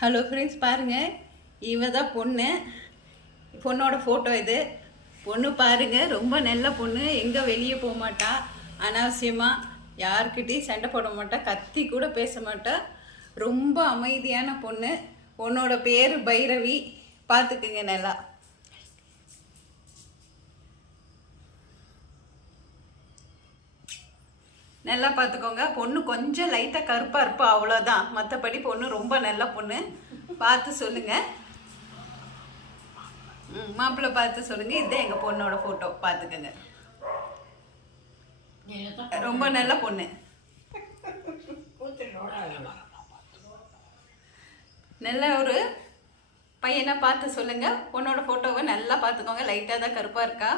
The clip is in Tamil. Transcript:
ஹலோ ஃப்ரெண்ட்ஸ், பாருங்கள், இவ தான் பொண்ணு. பொண்ணோட ஃபோட்டோ இது. பொண்ணு பாருங்கள், ரொம்ப நல்ல பொண்ணு. எங்கே வெளியே போக மாட்டா, அனாவசியமாக யார்கிட்டையும் சண்டை போட மாட்டா, கத்தி கூட பேச மாட்டா. ரொம்ப அமைதியான பொண்ணு. பொண்ணோட பேர் பைரவி. பார்த்துக்குங்க நல்லா. நல்லா பார்த்துக்கோங்க. பொண்ணு கொஞ்சம் லைட்டாக கருப்பாக இருப்பா, அவ்வளோதான். மற்றபடி பொண்ணு ரொம்ப நல்ல பொண்ணு. பார்த்து சொல்லுங்கள். மாப்பிள்ளை பார்த்து சொல்லுங்கள். இதுதான் எங்கள் பொண்ணோட ஃபோட்டோ. பார்த்துக்கோங்க. ரொம்ப நல்ல பொண்ணு. நல்ல ஒரு பையனை பார்த்து சொல்லுங்கள். பொண்ணோட ஃபோட்டோவை நல்லா பார்த்துக்கோங்க. லைட்டாக தான் கருப்பாக இருக்கா.